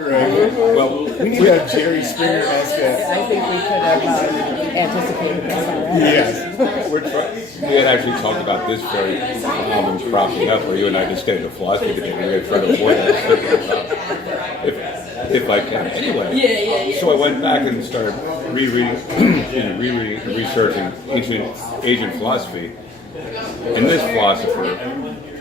Right. Well, We need a Jerry Springer-esque. I think we could have anticipated this already. Yes. we had actually talked about this very properly enough where you and I just get into philosophy debate. We're going to try to avoid that if I can. Anyway, so I went back and started rereading and researching ancient philosophy. And this philosopher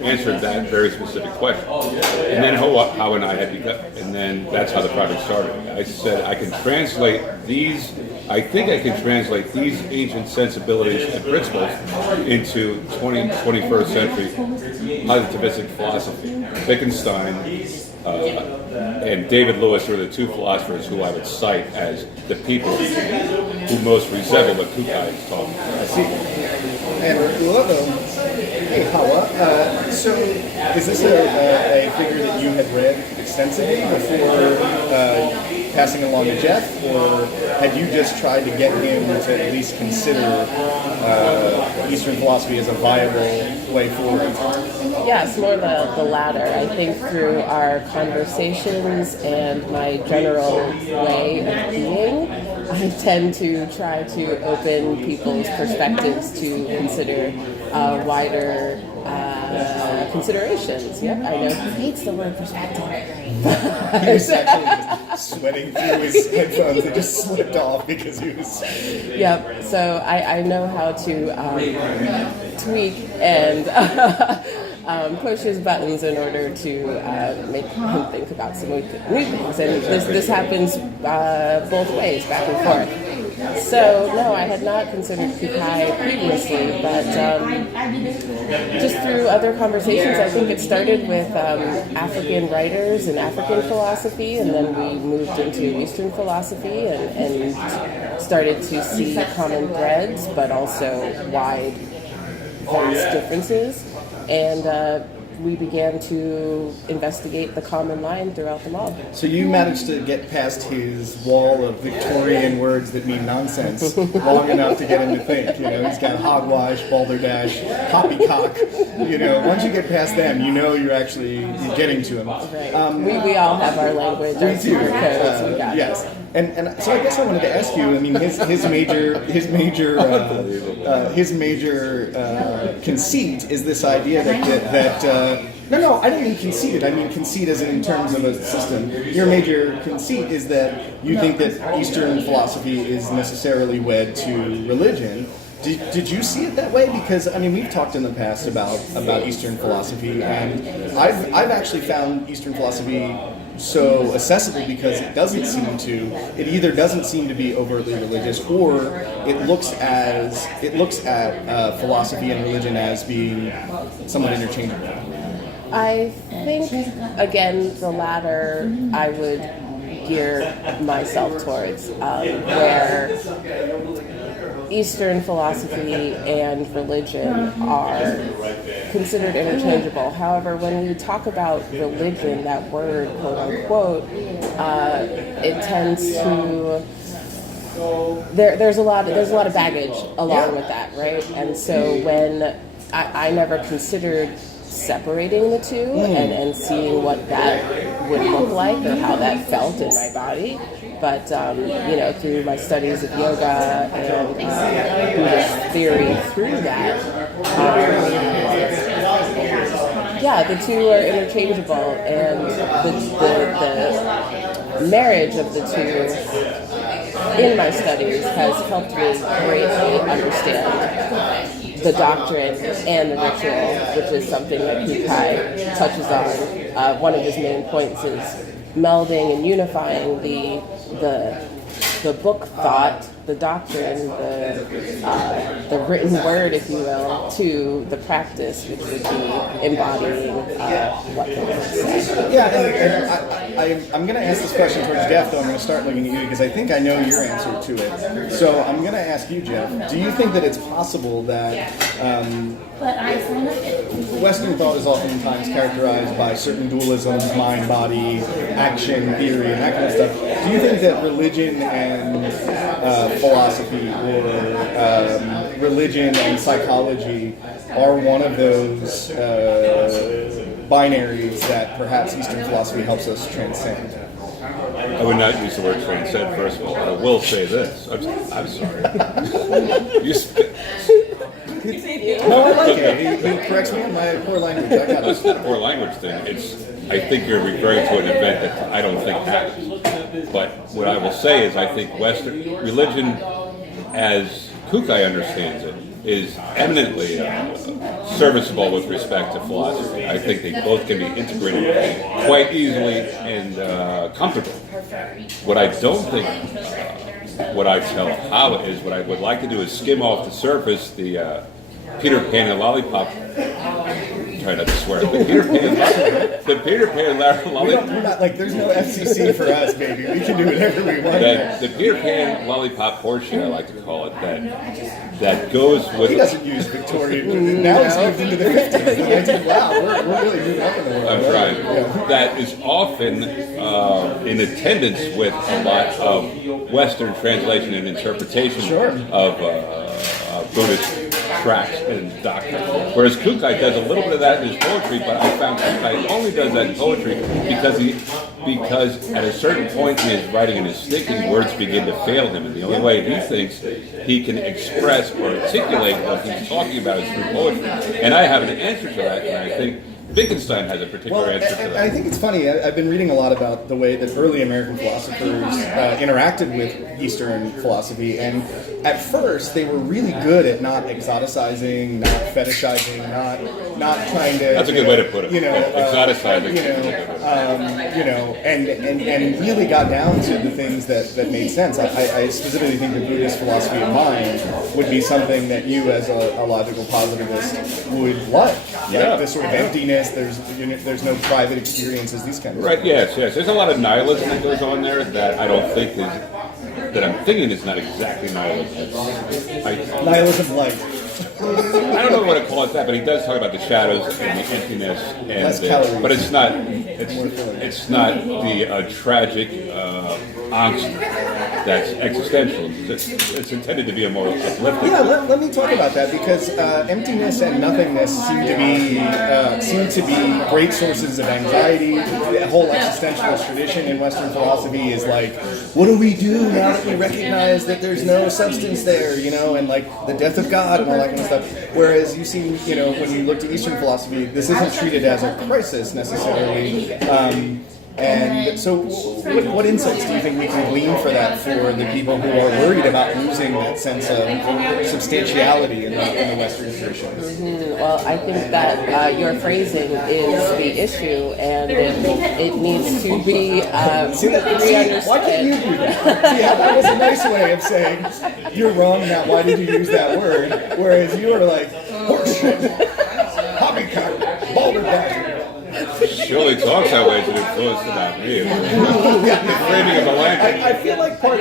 answered that very specific question. And then Hawa and I had begun, and then that's how the project started. I said I think I can translate these ancient sensibilities and principles into 21st century positivistic philosophy. Wittgenstein and David Lewis are the two philosophers who I would cite as the people who most resemble what Kukai is talking about. I see. And hey, Hawa. So, is this a figure that you had read extensively before passing along to Jeff, or had you just tried to get him to at least consider Eastern philosophy as a viable way forward? Yeah, it's more the latter. I think through our conversations and my general way of being, I tend to try to open people's perspectives to consider wider considerations. Yep, I know he hates the word perspective. He was actually just sweating through his headphones that just slipped off because he was... Yep, so I know how to tweak and push his buttons in order to make him think about some new things. And this happens both ways, back and forth. So, no, I had not considered Kukai previously, but just through other conversations, I think it started with African writers and African philosophy, and then we moved into Eastern philosophy and started to see common threads, but also wide, vast differences. And we began to investigate the common line throughout them all. So you managed to get past his wall of Victorian words that mean nonsense long enough to get him to think. You know, he's got hogwash, balderdash, poppycock. You know, once you get past them, you know you're getting to him. Right. We all have our language. We do. Yes. And so I guess I wanted to ask you. I mean, his major conceit is this idea that no, I don't mean conceited. I mean conceit as in terms of a system. Your major conceit is that you think that Eastern philosophy is necessarily wed to religion. Did you see it that way? Because I mean, we've talked in the past about Eastern philosophy, and I've actually found Eastern philosophy so accessible because it either doesn't seem to be overtly religious, or it looks at philosophy and religion as being somewhat interchangeable. I think, again, the latter I would gear myself towards, where Eastern philosophy and religion are considered interchangeable. However, when we talk about religion, that word, quote unquote, it tends to there's a lot of baggage along with that, right? And so when I never considered separating the two and seeing what that would look like or how that felt in my body. But, through my studies of yoga and Buddhist theory through that, the two are interchangeable, and the marriage of the two in my studies has helped me greatly understand the doctrine and the ritual, which is something that Kukai touches on. One of his main points is melding and unifying the book thought, the doctrine, the written word, if you will, to the practice, which would be embodying what the word says. Yeah, and I'm going to ask this question towards Jeff, though I'm going to start looking at you because I think I know your answer to it. So I'm going to ask you, Jeff, do you think that it's possible that Western thought is oftentimes characterized by certain dualisms, mind, body, action, theory, and that kind of stuff? Do you think that religion and philosophy or religion and psychology are one of those binaries that perhaps Eastern philosophy helps us transcend? would not use the word transcend, first of all. I will say this. I'm sorry. You No, I like it. He corrects me on my poor language. I got It's it. not a poor language thing. I think you're referring to an event that I don't think happened. But what I will say is I think Western religion, as Kukai understands it, is eminently serviceable with respect to philosophy. I think they both can be integrated quite easily and comfortably. What I don't think, what I tell Hawa is, what I would like to do is skim off the surface the Peter Pan and Lollipop. Try not to swear. The Peter Pan Lollipop. We're not like there's no FCC for us, baby. We can do whatever we want. The Peter Pan Lollipop horseshoe, I like to call it, that goes with. He doesn't use Victorian. Now he's moved into the 50s. And I think, wow, we're really moving up in the world. I'm trying. Yeah. That is often in attendance with a lot of Western translation and interpretation of Buddhist tracts and doctrine. Whereas Kukai does a little bit of that in his poetry, but I found Kukai only does that in poetry because at a certain point in his writing and his thinking, words begin to fail him, and the only way he thinks he can express or articulate what he's talking about is through poetry. And I have an answer to that, and I think Wittgenstein has a particular answer to that. I think it's funny. I've been reading a lot about the way that early American philosophers interacted with Eastern philosophy, and at first they were really good at not exoticizing, not fetishizing, not trying to. That's a good way to put it. Exoticizing. And really got down to the things that made sense. I specifically think the Buddhist philosophy of mind would be something that you, as a logical positivist, would like. Yeah. Like this sort of emptiness. There's no private experiences. These kinds of Right. Yes. There's a lot of nihilism that goes on there that I don't think that I'm thinking is not exactly nihilism. Nihilism light. I don't know what to call it that, but he does talk about the shadows and the emptiness, Less calories. but it's not the tragic angst that's existential. It's intended to be a more uplifting. Yeah, let me talk about that because emptiness and nothingness seem to be great sources of anxiety. The whole existentialist tradition in Western philosophy is like, what do we do now that we recognize that there's no substance there, and like the death of God and all that kind of stuff. Whereas you see, when you look to Eastern philosophy, this isn't treated as a crisis necessarily. And so, what insights do you think we can glean for that for the people who are worried about losing that sense of substantiality in the Western tradition? Mm-hmm. Well, I think that your phrasing is the issue, and it needs to be re-understood. Why can't you do that? See, that was a nice way of saying, you're wrong now, why did you use that word? Whereas you were like, horseshit, poppycock, balderdash. Surely talks that way to influence about me. The framing of the language. I feel like part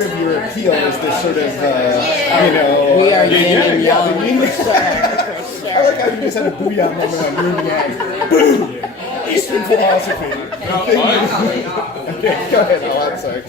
of your appeal is this sort of, we are yin and yang. I like how you just had a booyah moment on yin and yang. Boom! Eastern philosophy. Okay, go ahead. Oh, I'm sorry.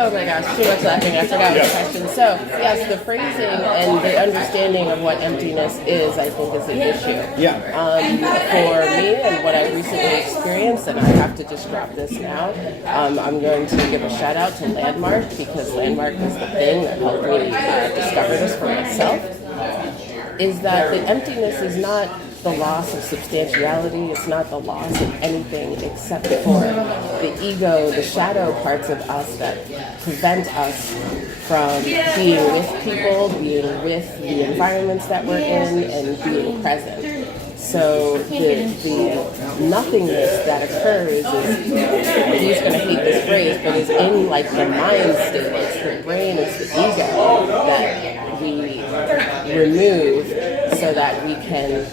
Oh my gosh, too much laughing. I forgot the question. So, yes, the phrasing and the understanding of what emptiness is, I think, is an issue. Yeah. For me and what I recently experienced, and I have to just drop this now, I'm going to give a shout out to Landmark, because Landmark is the thing that helped me discover this for myself, is that the emptiness is not the loss of substantiality, it's not the loss of anything except for the ego, the shadow parts of us that prevent us from being with people, being with the environments that we're in, and being present. So the nothingness that occurs is, he's going to hate this phrase, but is in like the mind state, it's the brain, it's the ego that we remove so that we can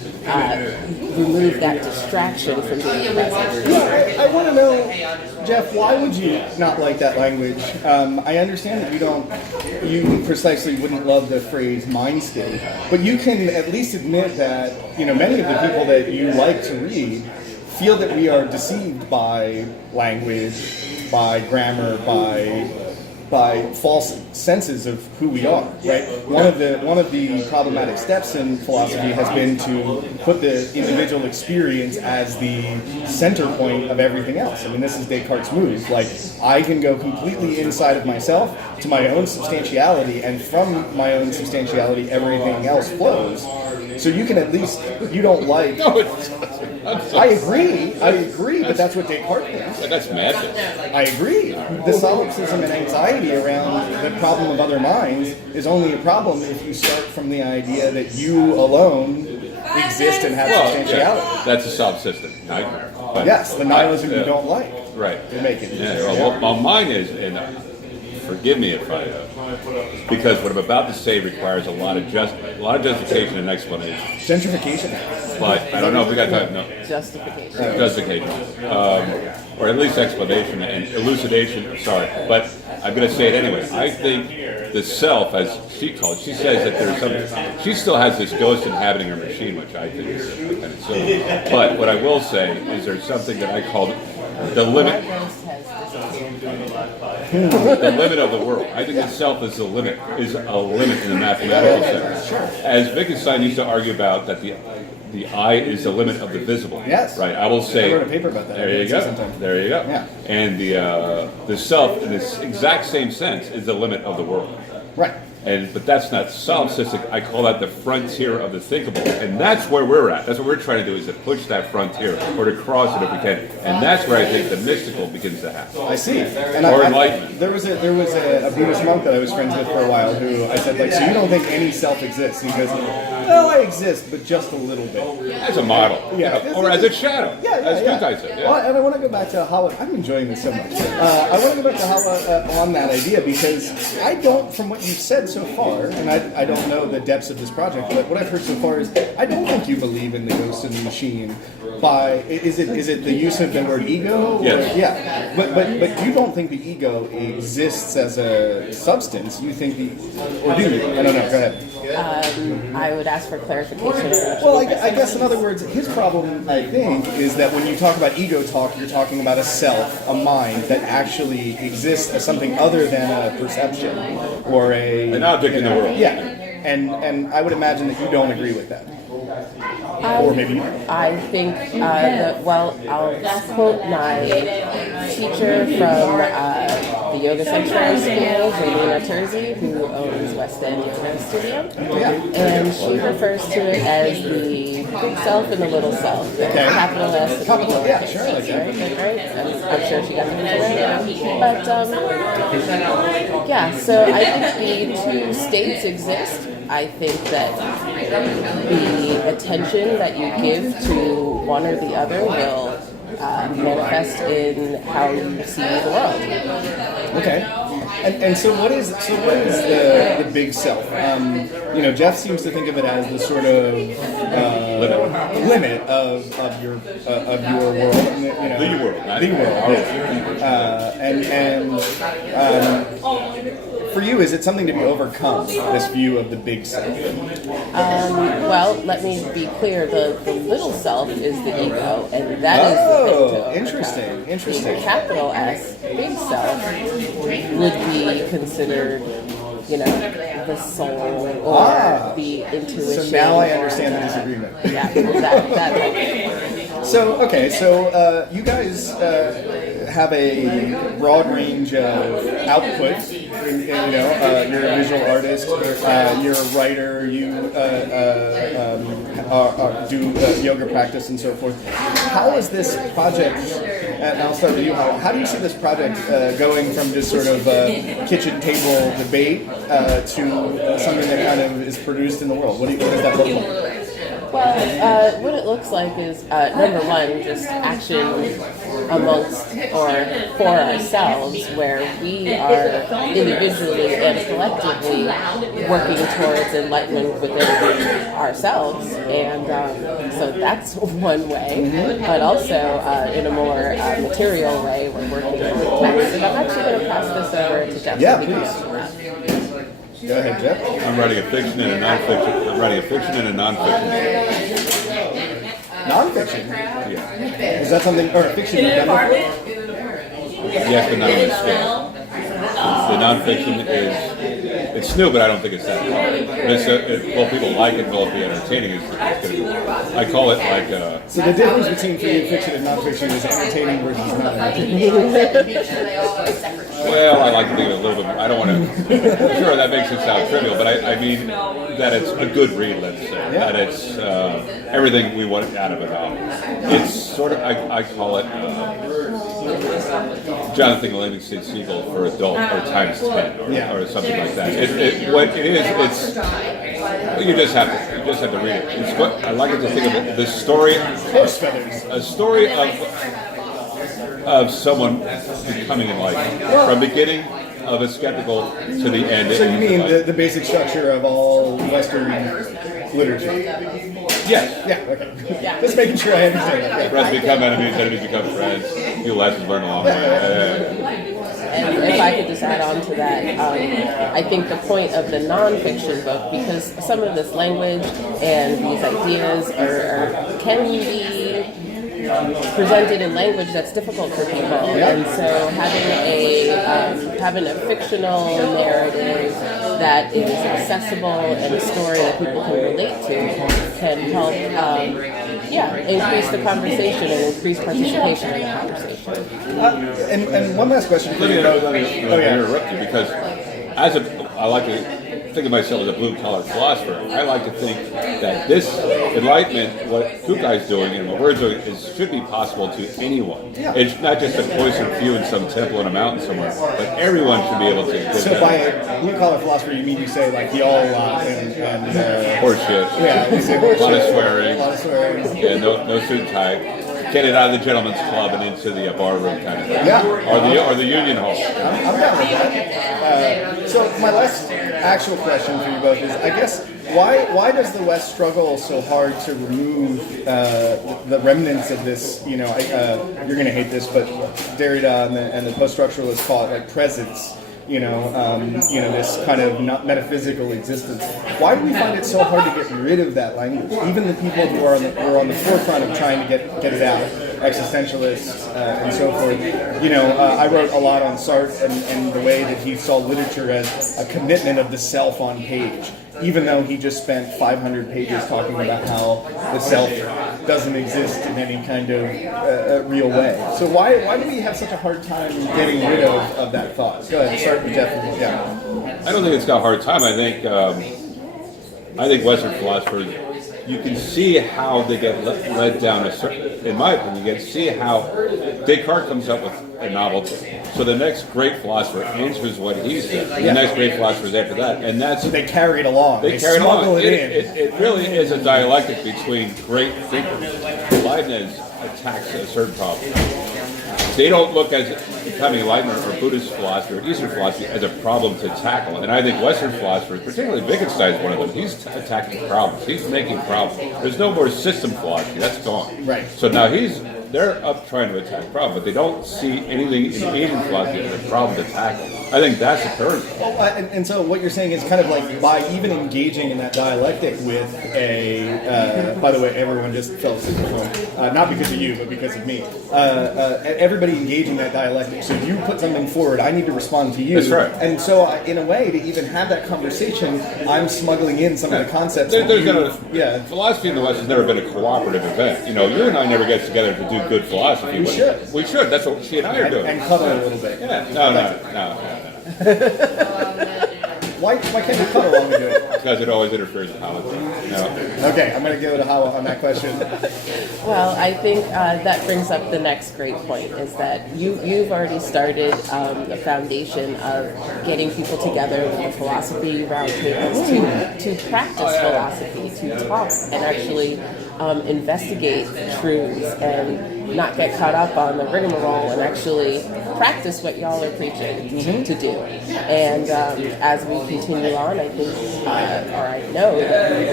remove that distraction from being present. Yeah, I want to know, Jeff, why would you not like that language? I understand that you precisely wouldn't love the phrase mind state, but you can at least admit that, many of the people that you like to read feel that we are deceived by language, by grammar, by by false senses of who we are, right? One of the problematic steps in philosophy has been to put the individual experience as the center point of everything else. I mean, this is Descartes' move. Like, I can go completely inside of myself to my own substantiality, and from my own substantiality, everything else flows. So you can at least, you don't like... No, it's I agree, but that's what Descartes thinks. That's madness. I agree. The solipsism and anxiety around the problem of other minds is only a problem if you start from the idea that you alone exist and have substantiality. Yeah, that's a solipsistic. I agree. But Yes, the nihilism you don't like. Right. You're making. Yeah, well, mine is, and forgive me if I, because what I'm about to say requires a lot of justification and explanation. Gentrification. But I don't know if we got time. No. Justification. Or at least explanation and elucidation. Sorry, but I'm going to say it anyway. I think the self, as she calls it, she says that there's something. She still has this ghost inhabiting her machine, which I think is kind of silly. But what I will say is there's something that I call the limit. The limit of the world. I think the self is a limit in the mathematical sense. Sure. As Wittgenstein used to argue about that the I is the limit of the visible. Yes. Right. I will say. I wrote a paper about that. There you go. There you go. Yeah. And the self, in this exact same sense, is the limit of the world. Right. But that's not solipsistic. I call that the frontier of the thinkable, and that's where we're at. That's what we're trying to do, is to push that frontier or to cross it if we can. And that's where I think the mystical begins to happen. I see. And Or enlightenment. There was a Buddhist monk that I was friends with for a while who I said, like, so you don't think any self exists? And he goes, well, I exist, but just a little bit. As a model. Yeah. Or as a shadow. Yeah, As yeah. Guy said. Yeah. Well, and I want to go back to Hawa. I'm enjoying this so much. I want to go back to Hawa on that idea, because I don't, from what you've said so far, and I don't know the depths of this project, but what I've heard so far is I don't think you believe in the ghost in the machine. Is it the use of the word ego? Yes. Yeah. But you don't think the ego exists as a substance. You think or do you? I don't know. Go ahead. I would ask for clarification. Well, I guess in other words, his problem, I think, is that when you talk about ego talk, you're talking about a self, a mind that actually exists as something other than a perception or An object in the world. Yeah, and I would imagine that you don't agree with that. Or maybe you do. I think I'll quote my teacher from the yoga sanctuary school, Jelena Terzi, who owns West End Yoga Studio. Yeah. And she refers to it as the big self and the little self. The capital S and the Capital, lowercase yeah, sure, I like S, that. right? I'm sure she got them right. But, yeah, so I think the two states exist. I think that the attention that you give to one or the other will manifest in how you see the world. Okay. And so what is the big self? Jeff seems to think of it as the sort of limit of your world. The world. Not The world. For you, is it something to be overcome, this view of the big self? Well, let me be clear. The little self is the ego, and that is the thing to overcome. Interesting. The capital S, big self, would be considered, the soul or the intuition. So now I understand the disagreement. Yeah, that. So you guys have a broad range of output. You're a visual artist, you're a writer, you do yoga practice and so forth. How is this project, and I'll start with you, how do you see this project going from just sort of kitchen table debate to something that kind of is produced in the world? What does that look like? Well, what it looks like is, number one, just action amongst or for ourselves, where we are individually and collectively working towards enlightenment within ourselves. And so that's one way. But also, in a more material way, we're working with text. And I'm actually going to pass this over to Jeff. Yeah, please. Go ahead, Jeff. I'm writing a fiction and a nonfiction. I'm writing a fiction and a nonfiction. Nonfiction? Yeah. Is that something, or fiction you've done before? Yes, but not on this scale. The nonfiction it's new, but I don't think it's that hard. But will people like it? Will it be entertaining? It's gonna be, I call it like. So the difference between fiction and nonfiction is entertaining versus not entertaining. Well, I like to think of it a little bit. I don't want to. Sure, that makes it sound trivial, but I mean that it's a good read. Let's say that it's everything we want out of a novel. It's sort of I call it Jonathan Livingston Seagull for adult or times 10 or something like that. What it is, it's you just have to read it. It's what I like it to think of it. The story, a story of someone becoming enlightened from beginning of a skeptical to the end. So you mean the basic structure of all Western literature? Yes. Yeah. Okay. Yeah. Just making sure I understand that. Friends become enemies, enemies become friends. Few lessons learned along the way. And if I could just add on to that, I think the point of the nonfiction book, because some of this language and these ideas can be presented in language that's difficult for people, and so having a fictional narrative that is accessible and a story that people can relate to can help, increase the conversation and increase participation in the conversation. And one last question. Let me interrupt you because I like to think of myself as a blue-collar philosopher. I like to think that this enlightenment, what Kukai's doing and what we're doing, should be possible to anyone. Yeah. It's not just a chosen few in some temple in a mountain somewhere, but everyone should be able to. So by a blue-collar philosopher, you mean you say like y'all and horseshit. Yeah, we say horseshit. A lot of swearing. Yeah, no suit and tie. Get it out of the gentleman's club and into the bar room kind of thing. Yeah. Or the union hall. I'm down with that. So my last actual question for you both is, I guess, why does the West struggle so hard to remove the remnants of this? You know, you're going to hate this, but Derrida and the post-structuralists call it like presence. This kind of metaphysical existence. Why do we find it so hard to get rid of that language? Even the people who are on the forefront of trying to get it out, existentialists and so forth. I wrote a lot on Sartre and the way that he saw literature as a commitment of the self on page, even though he just spent 500 pages talking about how the self doesn't exist in any kind of real way. So why do we have such a hard time getting rid of that thought? Go ahead, start with Jeff. Yeah. I don't think it's got a hard time. I think Western philosophers, you can see how they get led down in my opinion, you can see how Descartes comes up with a novelty. So the next great philosopher answers what he said. The next great philosophers after that, and that's so they carry it along. They carry it along. It really is a dialectic between great thinkers. Leibniz attacks a certain problem. They don't look at becoming Enlightenment or Buddhist philosophy or Eastern philosophy as a problem to tackle. And I think Western philosophers, particularly Wittgenstein is one of them, he's attacking problems. He's making problems. There's no more system philosophy. That's gone. Right. So now they're up trying to attack problems, but they don't see anything in Asian philosophy as a problem to tackle. I think that's the current. Well, and so what you're saying is kind of like by even engaging in that dialectic with by the way, everyone just fell asleep at home. Not because of you, but because of me. Everybody engaging that dialectic. So you put something forward, I need to respond to you. That's right. And so in a way, to even have that conversation, I'm smuggling in some of the concepts. Philosophy in the West has never been a cooperative event. You and I never get together to do good philosophy. We should. We should. That's what she and I are doing. And cuddle a little bit. Yeah. No. Why can't we cuddle while we do it? Because it always interferes with politics. No. Okay, I'm going to go to Hawa on that question. Well, I think that brings up the next great point, is that you've already started the foundation of getting people together with the philosophy roundtables to practice philosophy, to talk and actually investigate truths and not get caught up on the rigmarole and actually practice what y'all are preaching to do. And as we continue on, I think, or I know that we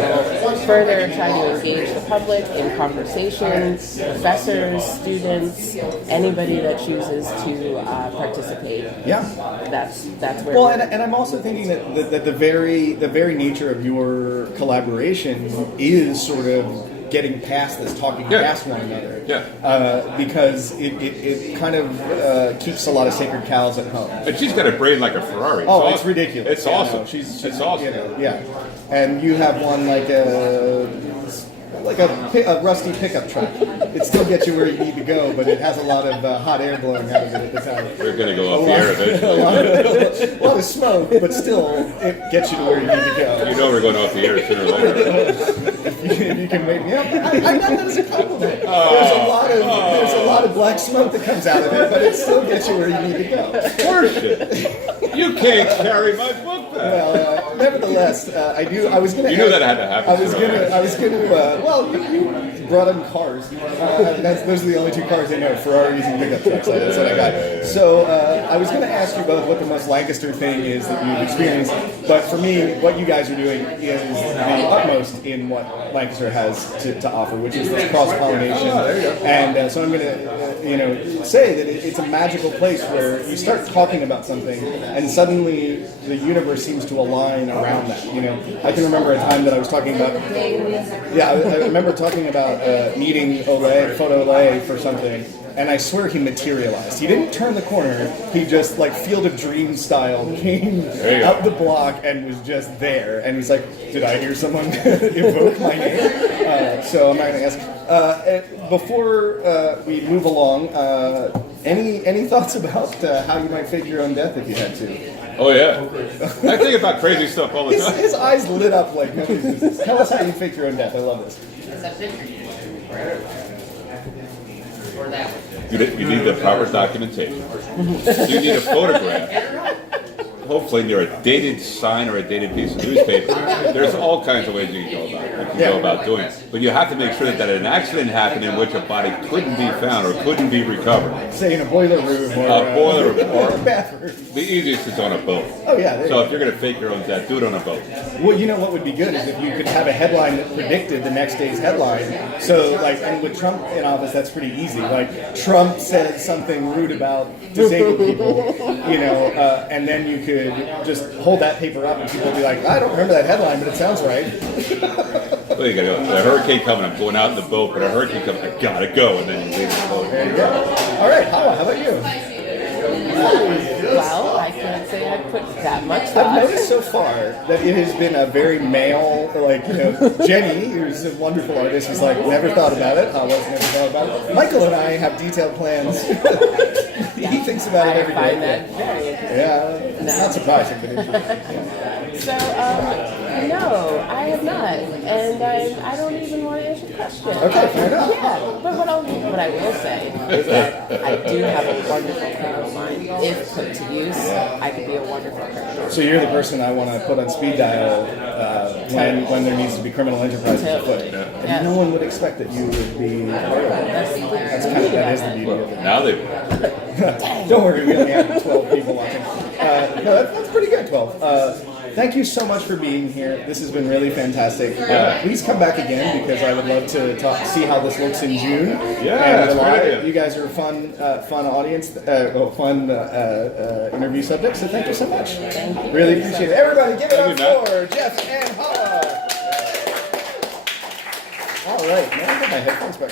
will further try to engage the public in conversations, professors, students, anybody that chooses to participate. Yeah, that's where. Well, and I'm also thinking that the very nature of your collaboration is sort of getting past this, talking Yeah. past one another. Yeah. Because it kind of keeps a lot of sacred cows at home. And she's got a brain like a Ferrari. Oh, it's awesome. ridiculous. It's Yeah, awesome. no, she's it's awesome. You know, yeah. And you have one like a rusty pickup truck. It still gets you where you need to go, but it has a lot of hot air blowing out of it at the time. We're going to go off the air eventually. A lot of smoke, but still, it gets you to where you need to go. You know we're going off the air sooner or later. You can wake me up. I meant that as a compliment. There's a lot of black smoke that comes out of it, but it still gets you where you need to go. Horseshit. You can't carry my book back. Well, nevertheless, I was going to. You knew that had to happen. I was going to. Well, you brought in cars. Those are the only two cars I know: Ferraris and pickup trucks. That's what I got. So I was going to ask you both what the most Lancaster thing is that you've experienced. But for me, what you guys are doing is the utmost in what Lancaster has to offer, which is this cross pollination. And so I'm going to, say that it's a magical place where you start talking about something, and suddenly the universe seems to align around that. I can remember a time that I was talking about. Yeah, I remember talking about meeting Photo Olay for something, and I swear he materialized. He didn't turn the corner. He just, like Field of Dreams style, came up the block and was just there. And he's like, did I hear someone evoke my name? So I'm not going to ask. Before we move along, any thoughts about how you might fake your own death if you had to? Oh, yeah. I think about crazy stuff all the time. His eyes lit up like nobody's business. Tell us how you fake your own death. I love this. You need the proper documentation. You need a photograph. Hopefully near a dated sign or a dated piece of newspaper. There's all kinds of ways you can go about doing it. But you have to make sure that an accident happened in which a body couldn't be found or couldn't be recovered. Say in a boiler room or or a bathroom. The easiest is on a boat. Oh yeah. So if you're going to fake your own death, do it on a boat. Well, you know what would be good is if you could have a headline that predicted the next day's headline. So, and with Trump in office, that's pretty easy. Like, Trump says something rude about disabled people, and then you could just hold that paper up and people would be like, I don't remember that headline, but it sounds right. Well, you gotta go. The hurricane coming, I'm going out in the boat, but a hurricane coming, I gotta go, and then you leave the boat. There you go. All right, Hawa, how about you? Well, I can't say I put that much thought. I've noticed so far that it has been a very male, Jenny, who's a wonderful artist, is like, never thought about it. Hawa's never thought about it. Michael and I have detailed plans. He thinks about it every I find day. that very interesting. Yeah, not surprising, but interesting. So, no, I have not, and I don't even want to answer the question. Okay, fair enough. Yeah, but what I will say is that I do have a wonderful criminal mind. If put to use, I could be a wonderful criminal. So you're the person I want to put on speed dial when there needs to be criminal enterprises afoot. And no one would expect that you would be part of it. That is the beauty of it. Now they Don't worry, we only have 12 people watching. No, that's pretty good, 12. Thank you so much for being here. This has been really fantastic. Please come back again because I would love to see how this looks in June. Yeah, and that's you guys are a fun audience, fun interview subjects. So thank you so much. Really appreciate it. Everybody, give it up for Jeff and Hawa. All right, now I get my headphones back.